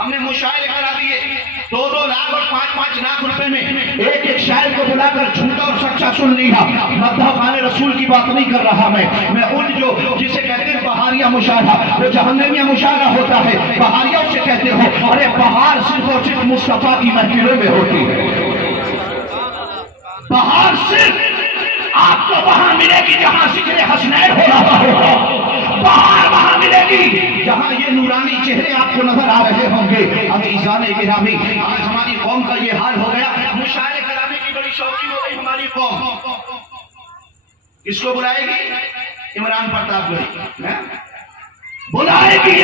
ہم نے مشاعرے کرا دیے 2-2 لاکھ اور 5-5 لاکھ روپے میں ایک شاعر کو بلا کر جھوٹا اور سچا سن لیا. مدح خان رسول کی بات نہیں کر رہا میں ان جو جسے کہتے ہیں بہاریہ مشاعرہ، وہ جہنمیہ مشاعرہ ہوتا ہے، بہاریہ اسے کہتے ہو. ارے بہار صرف اور صرف مصطفیٰ کی محفلوں میں ہوتی ہے. بہار صرف آپ کو وہاں ملے گی جہاں ذکر حسنین ہو رہا ہوگا. بہار وہاں ملے گی جہاں یہ نورانی چہرے آپ کو نظر آ رہے ہوں گے. عزیزان گرامی، آج ہماری قوم کا یہ حال ہو گیا، مشاعرے کرانے کی بڑی شوقین ہو گئی ہماری قوم. کس کو بلائے گی؟ عمران پرتاپ گوئی بلائے گی،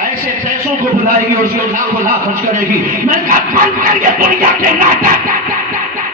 ایسے پیسوں کو بلائے گی اور اس کو لاکھوں لاکھ خرچ کرے گی. میں کہا بند کر کے دنیا کے ناٹک،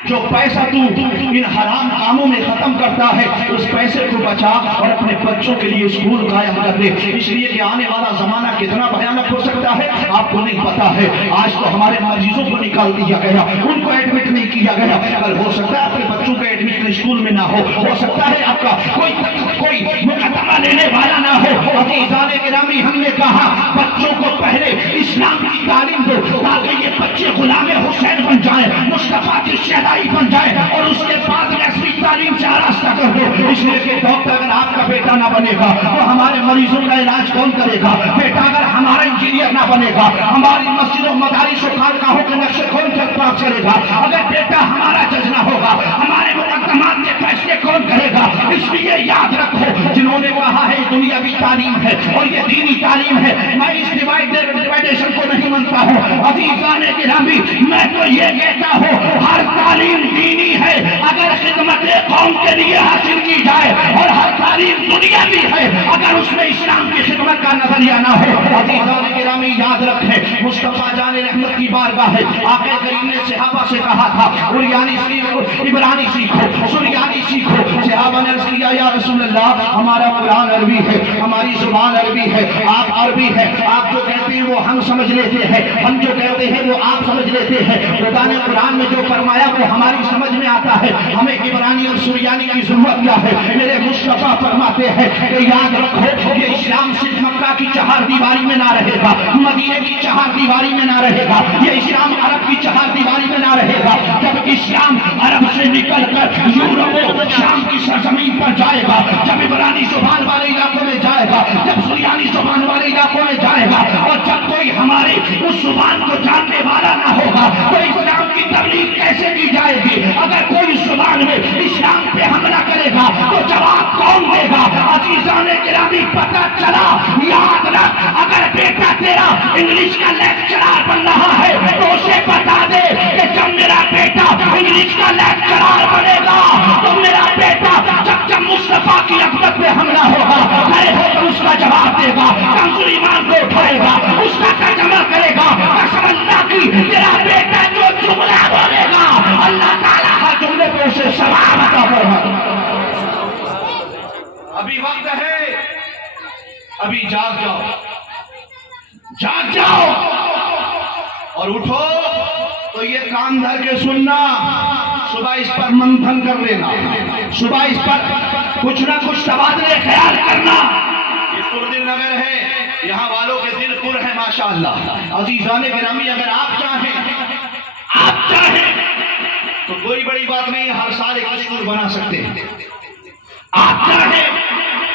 جو پیسہ تو ان حرام کاموں میں ختم کرتا ہے اس پیسے کو بچا اور اپنے بچوں کے لیے اسکول قائم کر دے. اس لیے کہ آنے والا زمانہ کتنا بھیانک ہو سکتا ہے آپ کو نہیں پتا ہے. آج تو ہمارے مریضوں کو نکال دیا گیا، ان کو ایڈمٹ نہیں کیا گیا. کل ہو سکتا ہے اپنے بچوں کا ایڈمیشن اسکول میں نہ ہو سکتا ہے آپ کا کوئی مقدمہ لینے والا نہ ہو. عزیزان گرامی، ہم نے کہا بچوں کو پہلے اسلام کی تعلیم دو تاکہ یہ بچے غلام حسین بن جائیں، مصطفیٰ کی شہدائی بن جائے، اور اس کے بعد نسبی تعلیم سے آراستہ کر دو. اس لیے کہ ڈاکٹر اگر آپ کا بیٹا نہ بنے گا تو ہمارے مریضوں کا علاج کون کرے گا؟ بیٹا اگر ہمارا انجینئر نہ بنے گا ہماری مسجدوں مدارس و خانقاہوں کے نقشے کون پاس کرے گا؟ اگر بیٹا ہمارا جج نہ ہوگا ہمارے مقدمات کے فیصلے کون کرے گا؟ اس لیے یاد رکھو، جنہوں نے کہا ہے دنیاوی تعلیم ہے اور یہ دینی تعلیم ہے، میں اس ڈیوائڈیشن کو نہیں مانتا ہوں. عزیزان گرامی، میں تو یہ کہتا ہوں ہر تعلیم دینی ہے اگر خدمت قوم کے لیے حاصل کی جائے، اور ہر تعلیم دنیاوی ہے اگر اس میں اسلام کی خدمت کا نظریہ نہ ہو. عزیزان گرامی یاد رکھیں، مصطفیٰ جان رحمت کی بارگاہ ہے. آقا کریم نے صحابہ سے کہا تھا عریانی سیکھو، عبرانی سیکھو، سریانی سیکھو. صحابہ نے عرض کیا یا رسول اللہ ہمارا قرآن عربی ہے، ہماری زبان عربی ہے، آپ عربی ہے، آپ جو کہتے ہیں وہ ہم سمجھ لیتے ہیں، ہم جو کہتے ہیں وہ آپ سمجھ لیتے ہیں. خدا نے قرآن میں جو فرمایا وہ ہماری سمجھ میں آتا ہے، ہمیں عبرانی اور سریانی کی ضرورت کیا ہے؟ میرے مصطفیٰ فرماتے ہیں کہ یاد رکھو یہ اسلام صرف مکہ کی چہار دیواری میں نہ رہے گا، مدینے کی چہار دیواری میں نہ رہے گا، یہ اسلام عرب کی چہار دیواری میں نہ رہے گا. جب اسلام عرب سے نکل کر یورپ شام کی سرزمین پر جائے گا، جب عبرانی زبان والے علاقوں میں جائے گا، جب سریانی زبان والے علاقوں میں جائے گا، اور جب کوئی ہماری اس زبان کو جاننے والا نہ ہوگا تو اسلام کی تبلیغ کیسے کی جائے گی؟ اگر کوئی زبان میں اسلام پہ حملہ کرے گا تو جواب کون دے گا؟ عزیزان گرامی پتہ چلا، یاد رکھ اگر بیٹا تیرا انگلش کا لیکچرار بن رہا ہے تو اسے بتا دے کہ جب میرا بیٹا انگلش کا لیکچرار بنے گا تو میرا بیٹا جب مصطفیٰ کی عظمت پہ حملہ ہوگا کھڑے ہو کر اس کا جواب دے گا، کمزور ایمان کو اٹھائے گا، اس کا ترجمہ کرے گا. قسم اللہ کی تیرا بیٹا جو جملہ بولے گا اللہ تعالیٰ ہر جملے پہ اسے ثواب عطا فرمائے. ابھی وقت ہے، ابھی جاگ جاؤ، جاگ جاؤ اور اٹھو. تو یہ کان دھر کے سننا، صبح اس پر منتھن کر لینا، صبح اس پر کچھ نہ کچھ تبادلے خیال کرنا. یہ پردل نگر ہے، یہاں والوں کے دل پر ہے ماشاءاللہ. عزیزان گرامی اگر آپ چاہیں تو کوئی بڑی بات نہیں، ہر سال ایک اسکول بنا سکتے ہیں. آپ چاہیں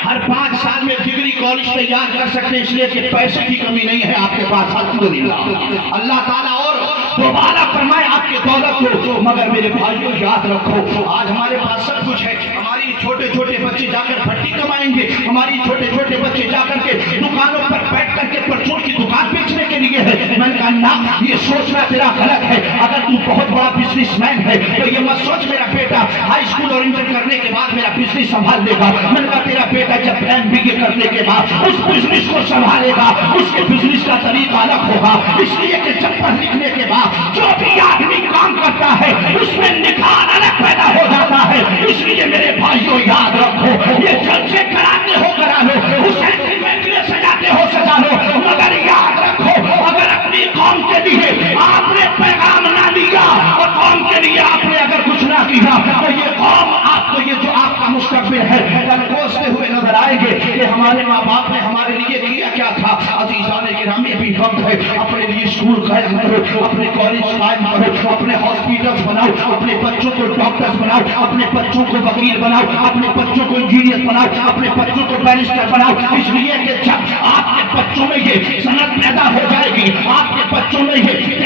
ہر 5 سال میں ڈگری کالج تیار کر سکتے ہیں، اس لیے کہ پیسے کی کمی نہیں ہے آپ کے پاس. الحمدللہ اللہ تعالیٰ اور دوبارہ فرمائے آپ کے دولت کو. مگر میرے بھائیوں یاد رکھو آج ہمارے پاس سب کچھ ہے. ہماری چھوٹے چھوٹے بچے جا کر پھٹی کمائیں گے، ہماری چھوٹے چھوٹے بچے جا کر کے دکانوں پر بیٹھ کر کے پرچون کی دکان بیچنے کے لیے ہے. میں نے کہا نہ، یہ سوچنا تیرا غلط ہے. اگر تو بہت بڑا بزنس مین ہے تو یہ مت سوچ میرا بیٹا ہائی اسکول اور انٹر کرنے کے بعد میرا بزنس سنبھال لے گا. میں نے کہا تیرا بیٹا جب MBA کرنے کے بعد اس بزنس کو سنبھالے گا، اس کے بزنس کا طریقہ الگ ہوگا. اس لیے کہ جب پڑھ لکھنے کے بعد جو بھی آدمی کام کرتا ہے اس میں نکھار الگ پیدا ہو جاتا ہے. اس لیے میرے بھائیوں یاد رکھو، یہ جلسے کراتے ہو کرا لو، اسے سجاتے ہو سجا لو، مگر یاد رکھو اگر اپنی قوم کے لیے آپ نے پیغام نہ دیا اور قوم کے لیے آپ نے اگر کچھ نہ کیا تو یہ قوم آپ کو، یہ جو آپ کا مستقبل ہے کل کوستے ہوئے نظر آئے گے کہ ہمارے ماں باپ نے ہمارے لیے کیا کیا تھا. عزیزان گرامی بھی ہم ہے اپنے لیے اسکول قائم کرو, اپنے کالج قائم کرو, اپنے ہاسپٹلس بناؤ, اپنے بچوں کو ڈاکٹرز بناؤ, اپنے بچوں کو وکیل بناؤ, اپنے بچوں کو انجینئر بناؤ, اپنے بچوں کو بیرسٹر بناؤ. اس لیے کہ جب آپ کے بچوں میں یہ صنعت پیدا ہو جائے گی, آپ کے بچوں میں یہ